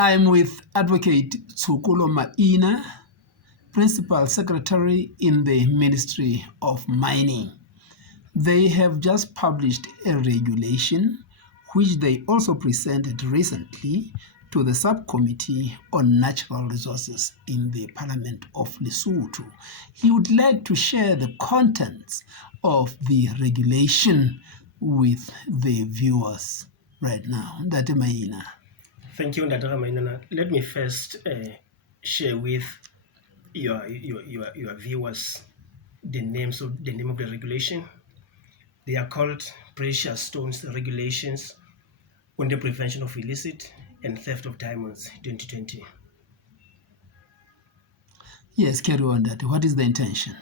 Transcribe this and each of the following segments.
I'm with Advocate Ts'okolo Maine, Principal Secretary in the Ministry of Mining. They have just published a regulation which they also presented recently to the Subcommittee on Natural Resources in the Parliament of Lesotho. He would like to share the contents of the regulation with the viewers right now. Ndate Maina. Thank you, Ndate Maina. Let me first share with your viewers the name of the regulation. They are called Precious Stones Regulations on the Prevention of Illicit and Theft of Diamonds 2020. Yes, carry on that. What is the intention?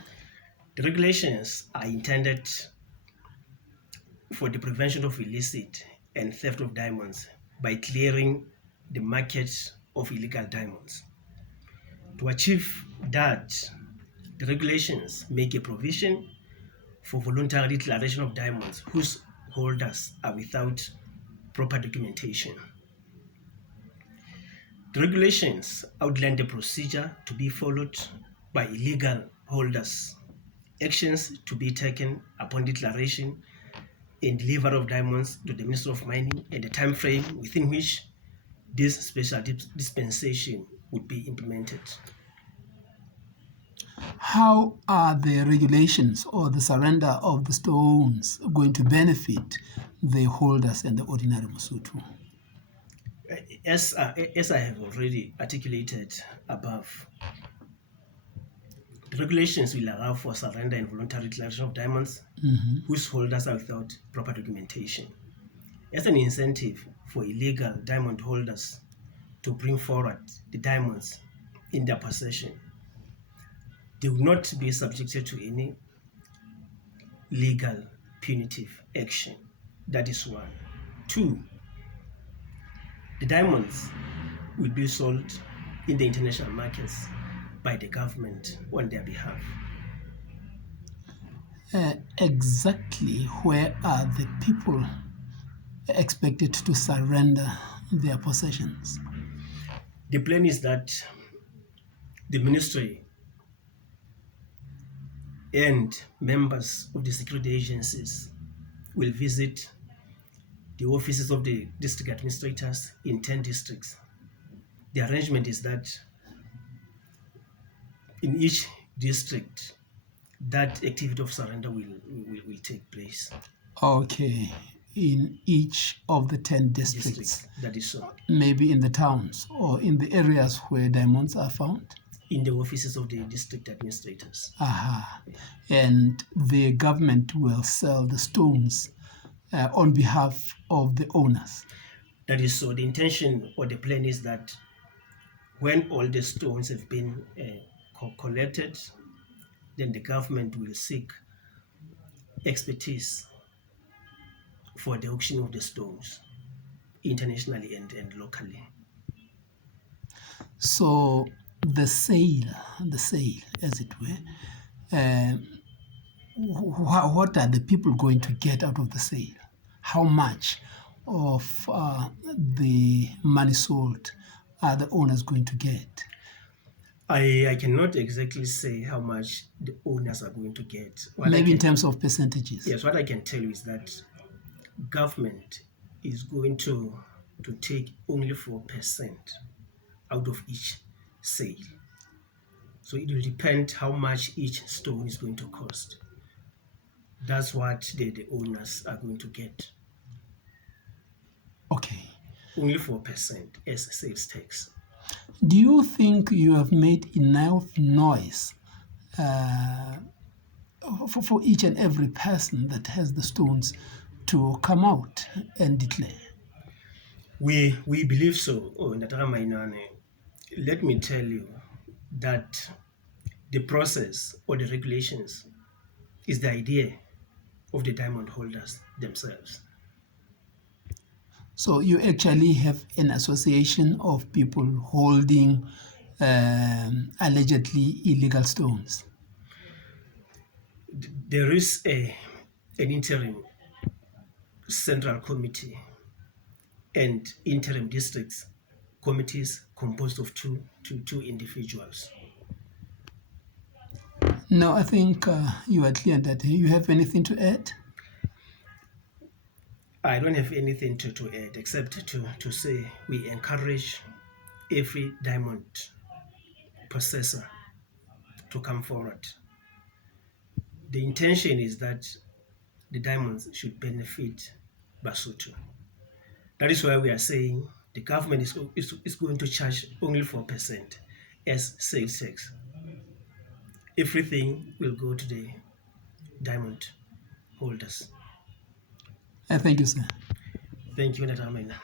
The regulations are intended for the prevention of illicit and theft of diamonds by clearing the market of illegal diamonds. To achieve that, the regulations make a provision for voluntary declaration of diamonds whose holders are without proper documentation. The regulations outline the procedure to be followed by illegal holders, actions to be taken upon declaration and delivery of diamonds to the Ministry of Mining, and the time frame within which this special dispensation would be implemented. How are the regulations or the surrender of the stones going to benefit the holders and the ordinary Basotho? As I have already articulated above, the regulations will allow for surrender and voluntary declaration of diamonds whose holders are without proper documentation, as an incentive for illegal diamond holders to bring forward the diamonds in their possession. They will not be subjected to any legal punitive action. That is one. Two, the diamonds will be sold in the international markets by the government on their behalf. Exactly where are the people expected to surrender their possessions? The plan is that the ministry and members of the security agencies will visit the offices of the district administrators in 10 districts. The arrangement is that in each district, that activity of surrender will take place. Okay, in each of the 10 districts. That is so. Maybe in the towns or in the areas where diamonds are found? In the offices of the district administrators. Aha. And the government will sell the stones on behalf of the owners. That is so. The intention or the plan is that when all the stones have been collected, then the government will seek expertise for the auction of the stones internationally and locally. So the sale, as it were, what are the people going to get out of the sale? How much of the money sold are the owners going to get? I cannot exactly say how much the owners are going to get. Maybe in terms of percentages. Yes, what I can tell you is that government is going to take only 4% out of each sale. So it will depend how much each stone is going to cost. That's what the owners are going to get. Okay. Only 4% as sales tax. Do you think you have made enough noise for each and every person that has the stones to come out and declare? We believe so. Ndate Maina, let me tell you that the process or the regulations is the idea of the diamond holders themselves. So you actually have an association of people holding allegedly illegal stones? There is an interim central committee and interim districts committees composed of two individuals. No, I think you are clear that. You have anything to add? I don't have anything to add except to say we encourage every diamond processor to come forward. The intention is that the diamonds should benefit Basotho. That is why we are saying the government is going to charge only 4% as sales tax. Everything will go to the diamond holders. Thank you, sir. Thank you, Maina.